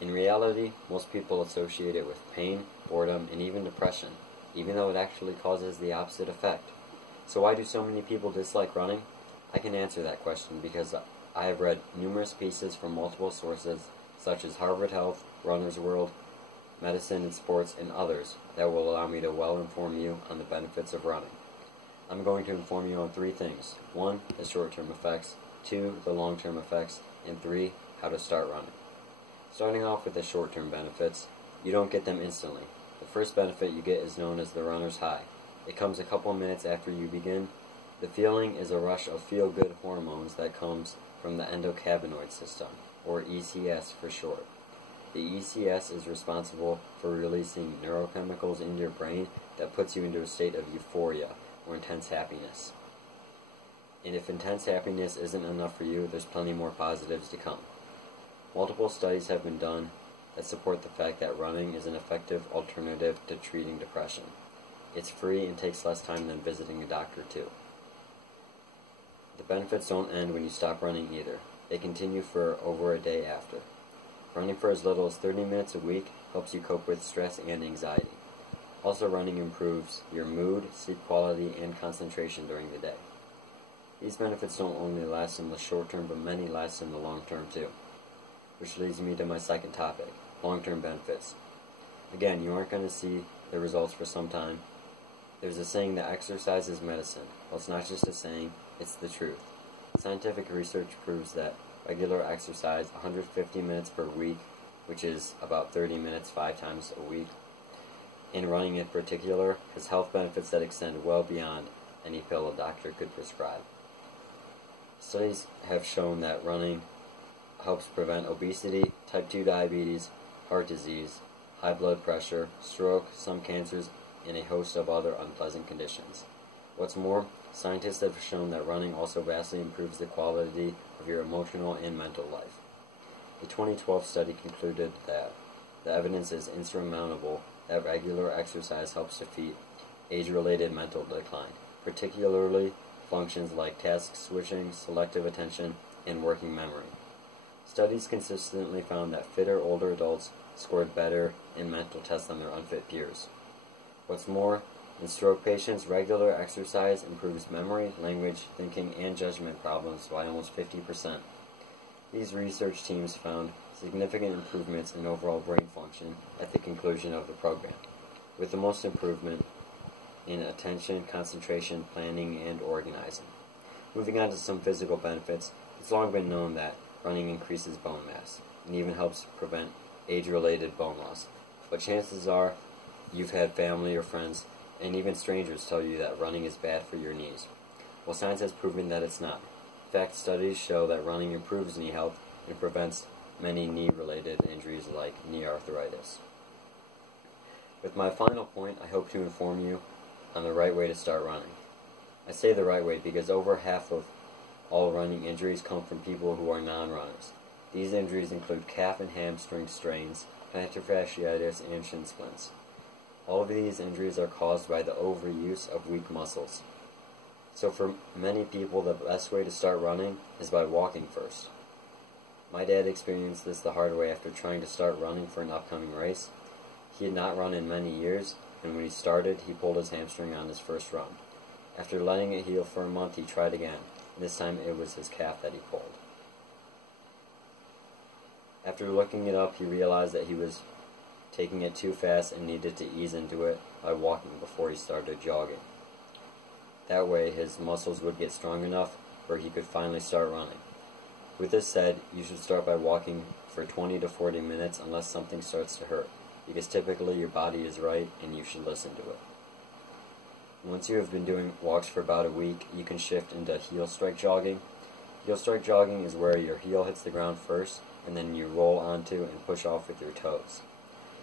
In reality, most people associate it with pain, boredom, and even depression, even though it actually causes the opposite effect. So why do so many people dislike running? I can answer that question because I have read numerous pieces from multiple sources, such as Harvard Health, Runner's World, Medicine and Sports, and others, that will allow me to well inform you on the benefits of running. I'm going to inform you on 3 things. 1, the short-term effects, 2, the long-term effects, and 3, how to start running. Starting off with the short-term benefits, you don't get them instantly. The first benefit you get is known as the runner's high. It comes a couple minutes after you begin. The feeling is a rush of feel-good hormones that comes from the endocannabinoid system, or ECS for short. The ECS is responsible for releasing neurochemicals into your brain that puts you into a state of euphoria, or intense happiness. And if intense happiness isn't enough for you, there's plenty more positives to come. Multiple studies have been done that support the fact that running is an effective alternative to treating depression. It's free and takes less time than visiting a doctor too. The benefits don't end when you stop running either. They continue for over a day after. Running for as little as 30 minutes a week helps you cope with stress and anxiety. Also, running improves your mood, sleep quality, and concentration during the day. These benefits don't only last in the short term, but many last in the long term too. Which leads me to my second topic, long-term benefits. Again, you aren't going to see the results for some time. There's a saying that exercise is medicine. Well, it's not just a saying, it's the truth. Scientific research proves that regular exercise, 150 minutes per week, which is about 30 minutes 5 times a week, and running in particular, has health benefits that extend well beyond any pill a doctor could prescribe. Studies have shown that running helps prevent obesity, type 2 diabetes, heart disease, high blood pressure, stroke, some cancers, and a host of other unpleasant conditions. What's more, scientists have shown that running also vastly improves the quality of your emotional and mental life. A 2012 study concluded that the evidence is insurmountable that regular exercise helps defeat age-related mental decline, particularly functions like task switching, selective attention, and working memory. Studies consistently found that fitter older adults scored better in mental tests than their unfit peers. What's more, in stroke patients, regular exercise improves memory, language, thinking, and judgment problems by almost 50%. These research teams found significant improvements in overall brain function at the conclusion of the program, with the most improvement in attention, concentration, planning, and organizing. Moving on to some physical benefits, it's long been known that running increases bone mass and even helps prevent age-related bone loss. But chances are you've had family or friends and even strangers tell you that running is bad for your knees. Well, science has proven that it's not. In fact, studies show that running improves knee health and prevents many knee-related injuries like knee arthritis. With my final point, I hope to inform you on the right way to start running. I say the right way because over half of all running injuries come from people who are non-runners. These injuries include calf and hamstring strains, plantar fasciitis, and shin splints. All of these injuries are caused by the overuse of weak muscles. So for many people, the best way to start running is by walking first. My dad experienced this the hard way after trying to start running for an upcoming race. He had not run in many years, and when he started, he pulled his hamstring on his first run. After letting it heal for a month, he tried again. This time it was his calf that he pulled. After looking it up, he realized that he was taking it too fast and needed to ease into it by walking before he started jogging. That way, his muscles would get strong enough where he could finally start running. With this said, you should start by walking for 20 to 40 minutes unless something starts to hurt, because typically your body is right and you should listen to it. Once you have been doing walks for about a week, you can shift into heel strike jogging. Heel strike jogging is where your heel hits the ground first, and then you roll onto and push off with your toes.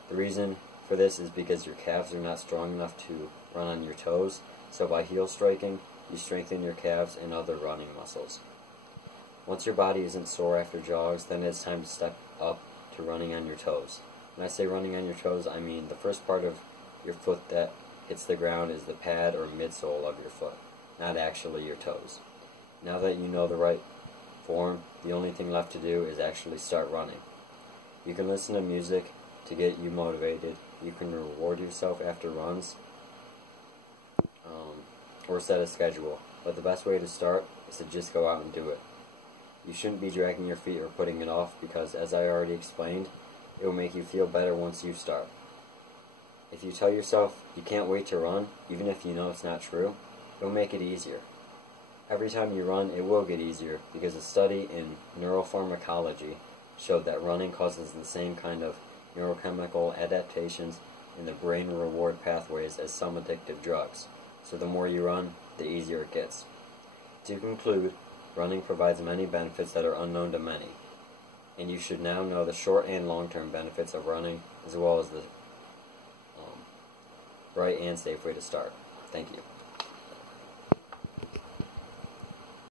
The reason for this is because your calves are not strong enough to run on your toes, so by heel striking, you strengthen your calves and other running muscles. Once your body isn't sore after jogs, then it's time to step up to running on your toes. When I say running on your toes, I mean the first part of your foot that hits the ground is the pad or midsole of your foot, not actually your toes. Now that you know the right form, the only thing left to do is actually start running. You can listen to music to get you motivated. You can reward yourself after runs, or set a schedule. But the best way to start is to just go out and do it. You shouldn't be dragging your feet or putting it off because, as I already explained, it will make you feel better once you start. If you tell yourself you can't wait to run, even if you know it's not true, it will make it easier. Every time you run, it will get easier because a study in neuropharmacology showed that running causes the same kind of neurochemical adaptations in the brain reward pathways as some addictive drugs. So the more you run, the easier it gets. To conclude, running provides many benefits that are unknown to many, and you should now know the short and long-term benefits of running, as well as the right and safe way to start. Thank you.